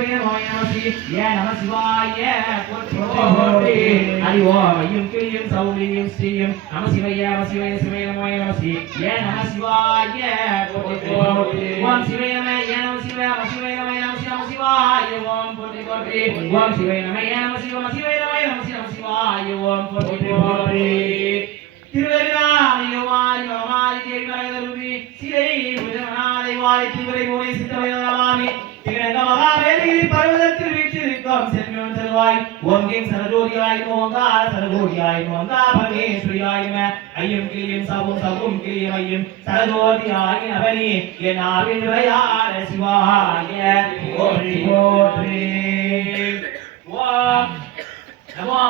நம சிவாய போற்றி ஹரி ஓம் ஐயும் கிளியும் சௌரியும் ஸ்ரீயும் நம சிவாய நம சிவாய சிவாய நமோய நம ஸ்ரீ நம சிவாய போற்றி ஓம் சிவாய நம நம சிவாய நம சிவாய நம நம சிவாய ஓம் போற்றி போற்றி ஓம் சிவாய நம நம சிவாய நம சிவாய ஓம் போற்றி போற்றி திருவருளாய் மாமாய் தேவி மரகதருவி சிலை முருகனாரை வாய் திவரை கோவை சித்தமையாமி திகழக மகாவேலி பர்வதத்தில் வீற்றிருக்கும் செல்வம் தருவாய் ஓம் கேம் சரஜோதியாய் ஓங்கார சரஜோதியாய் ஓங்கா பரமேஸ்வரியாய் நம ஐயம் கிளியும் சவும் கிளியும் ஐயம் சரஜோதியாய் நவனி என் ஆவின் விளையாட சிவாய போற்றி போற்றி ஓம் நமோ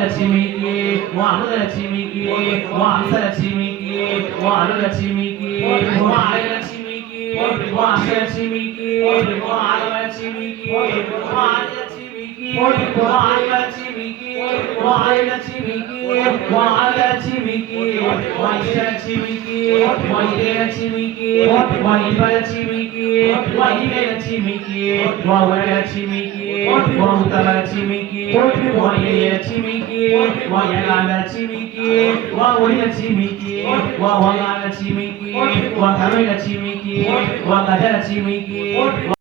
Lexmi